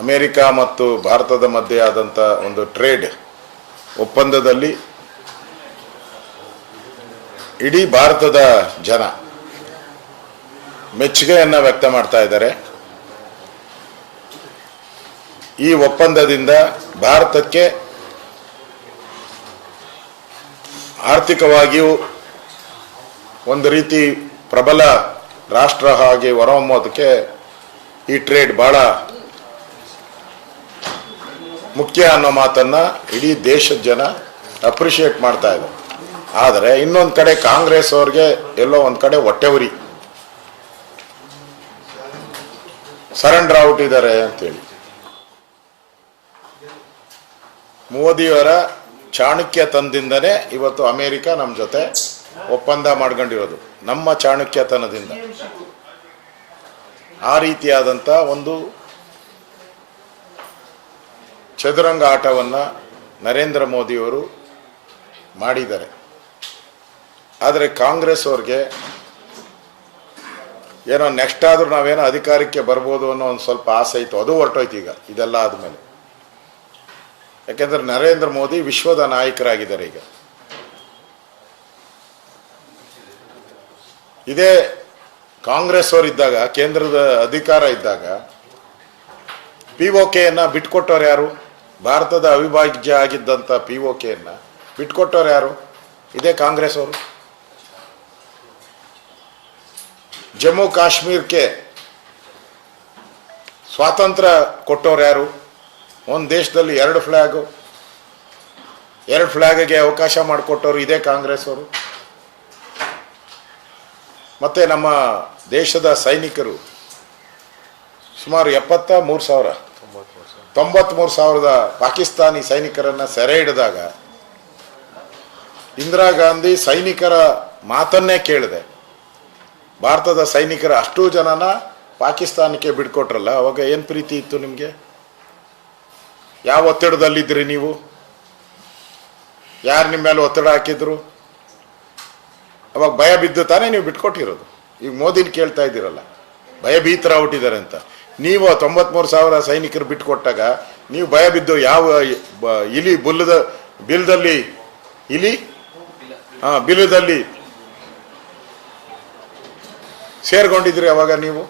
America ಮತ್ತು ಭಾರತದ ಮಧ್ಯೆ ಆದಂಥ ಒಂದು ಟ್ರೇಡ್ ಒಪ್ಪಂದದಲ್ಲಿ ಇಡೀ ಭಾರತದ ಜನ ಮೆಚ್ಚುಗೆಯನ್ನು ವ್ಯಕ್ತ ಮಾಡ್ತಾ ಇದ್ದಾರೆ. ಈ ಒಪ್ಪಂದದಿಂದ ಭಾರತಕ್ಕೆ ಆರ್ಥಿಕವಾಗಿಯೂ ಒಂದು ರೀತಿ ಪ್ರಬಲ ರಾಷ್ಟ್ರ ಆಗಿ ಹೊರಹೊಮ್ಮೋದಕ್ಕೆ ಈ ಟ್ರೇಡ್ ಬಹಳ ಮುಖ್ಯ ಅನ್ನೋ ಮಾತನ್ನ ಇಡೀ ದೇಶದ ಜನ ಅಪ್ರಿಷಿಯೇಟ್ ಮಾಡ್ತಾ ಇದ್ದಾರೆ. ಆದರೆ ಇನ್ನೊಂದು ಕಡೆ ಕಾಂಗ್ರೆಸ್ ಅವ್ರಿಗೆ ಎಲ್ಲೋ ಒಂದು ಕಡೆ ಹೊಟ್ಟೆವರಿ, ಸರೆಂಡರ್ ಔಟ್ ಇದ್ದಾರೆ ಅಂತೇಳಿ. ಮೋದಿಯವರ ಚಾಣಕ್ಯತನದಿಂದನೇ ಇವತ್ತು ಅಮೆರಿಕ ನಮ್ಮ ಜೊತೆ ಒಪ್ಪಂದ ಮಾಡ್ಕೊಂಡಿರೋದು, ನಮ್ಮ ಚಾಣಕ್ಯತನದಿಂದ. ಆ ರೀತಿಯಾದಂಥ ಒಂದು ಚದುರಂಗ ಆಟವನ್ನು ನರೇಂದ್ರ ಮೋದಿಯವರು ಮಾಡಿದ್ದಾರೆ. ಆದರೆ ಕಾಂಗ್ರೆಸ್ ಅವ್ರಿಗೆ ಏನೋ ನೆಕ್ಸ್ಟ್ ಆದರೂ ನಾವೇನೋ ಅಧಿಕಾರಕ್ಕೆ ಬರ್ಬೋದು ಅನ್ನೋ ಒಂದು ಸ್ವಲ್ಪ ಆಸೆ ಇತ್ತು, ಅದು ಹೊರಟೋಯ್ತು ಈಗ ಇದೆಲ್ಲ ಆದಮೇಲೆ. ಯಾಕೆಂದರೆ ನರೇಂದ್ರ ಮೋದಿ ವಿಶ್ವದ ನಾಯಕರಾಗಿದ್ದಾರೆ. ಈಗ ಇದೇ ಕಾಂಗ್ರೆಸ್ ಅವರಿದ್ದಾಗ, ಕೇಂದ್ರದ ಅಧಿಕಾರ ಇದ್ದಾಗ POKಯನ್ನು ಬಿಟ್ಕೊಟ್ಟವ್ರು ಯಾರು? ಭಾರತದ ಅವಿಭಾಜ್ಯ ಆಗಿದ್ದಂಥ POKಯನ್ನು ಬಿಟ್ಕೊಟ್ಟವ್ರು ಯಾರು? ಇದೇ ಕಾಂಗ್ರೆಸ್ ಅವರು. ಜಮ್ಮು ಕಾಶ್ಮೀರಕ್ಕೆ ಸ್ವಾತಂತ್ರ್ಯ ಕೊಟ್ಟವ್ರು ಯಾರು? ಒಂದು ದೇಶದಲ್ಲಿ ಎರಡು ಫ್ಲ್ಯಾಗ್ಗೆ ಅವಕಾಶ ಮಾಡಿಕೊಟ್ಟವರು ಇದೇ ಕಾಂಗ್ರೆಸ್ ಅವರು. ಮತ್ತು ನಮ್ಮ ದೇಶದ ಸೈನಿಕರು ಸುಮಾರು 93,000 ಪಾಕಿಸ್ತಾನಿ ಸೈನಿಕರನ್ನು ಸೆರೆ ಹಿಡಿದಾಗ ಇಂದಿರಾ ಗಾಂಧಿ ಸೈನಿಕರ ಮಾತನ್ನೇ ಕೇಳಿದೆ. ಭಾರತದ ಸೈನಿಕರ ಅಷ್ಟೂ ಜನನ ಪಾಕಿಸ್ತಾನಕ್ಕೆ ಬಿಟ್ಕೊಟ್ರಲ್ಲ, ಅವಾಗ ಏನು ಪ್ರೀತಿ ಇತ್ತು ನಿಮಗೆ? ಯಾವ ಒತ್ತಡದಲ್ಲಿದ್ರಿ ನೀವು? ಯಾರು ನಿಮ್ಮ ಮೇಲೆ ಒತ್ತಡ ಹಾಕಿದ್ರು? ಅವಾಗ ಭಯ ಬಿದ್ದು ತಾನೇ ನೀವು ಬಿಟ್ಕೊಟ್ಟಿರೋದು. ಈಗ ಮೋದಿನ ಕೇಳ್ತಾ ಇದ್ದೀರಲ್ಲ, ಭಯಭೀತರ ಹುಟ್ಟಿದ್ದಾರೆ ಅಂತ. ನೀವು 93,000 ಸೈನಿಕರು ಬಿಟ್ಕೊಟ್ಟಾಗ ನೀವು ಭಯ ಬಿದ್ದು ಯಾವ ಬಿಲದಲ್ಲಿ ಸೇರ್ಕೊಂಡಿದ್ರಿ ಅವಾಗ ನೀವು?